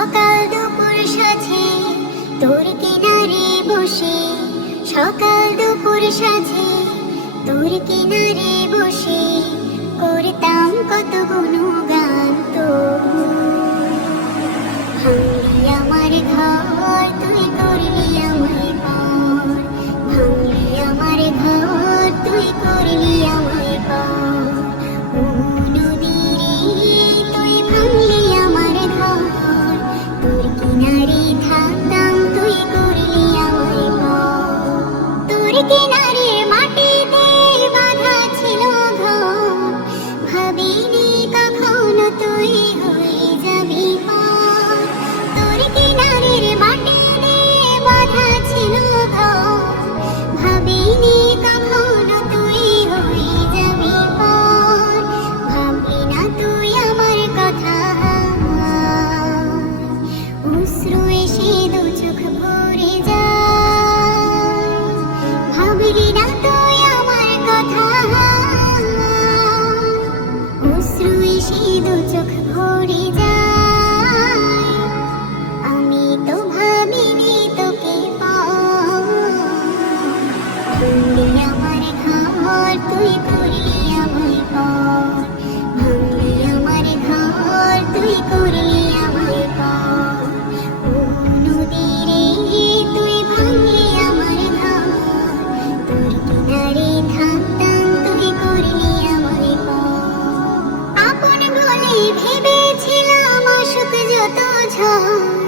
সকাল দুপুর সাঁঝে তোর কিনারে বসে, সকাল দুপুর সাঁঝে তোর কিনারে বসে করতাম কত গুণগান তোর। ভাঙলি আমার ঘর, তুই করলি আমায় পর। ভাঙলি আমার ঘর, তুই করলি আমায় পর। ও নদী রে, তুই ভাঙলি আমার ঘর, তোর কিনারে থাকতাম, তুই করলি আমায় পর। তোর কিনারে মাটিতে বাঁধা ছিল ঘর, ভাবিনি কখনো তুই হয়ে যাবি পর। তোর কিনারের মাটিতে বাঁধা ছিল ঘর, ভাবিনি কখনো তুই হয়ে যাবি পর। ভাবলি না তুই আমার কথা, অশ্রু এসে দু চোখ ভরে যায়। ভাবলি না তুই আমার কথা, অশ্রু এসে দু চোখ ভরে যায়। আমি তো ভাবিনি তোকে পাব। ভাঙলি আমার ঘর, তুই করলি আমায় পর। ভাঙলি আমার ঘর, তুই করলি আমায় পর। ও নদী রে, তুই ভাঙলি আমার ঘর, তোর কিনারে থাকতাম, তুই করলি আমায় পর। আপন বলে ভেবেছিলাম আসুক যত ঝড়,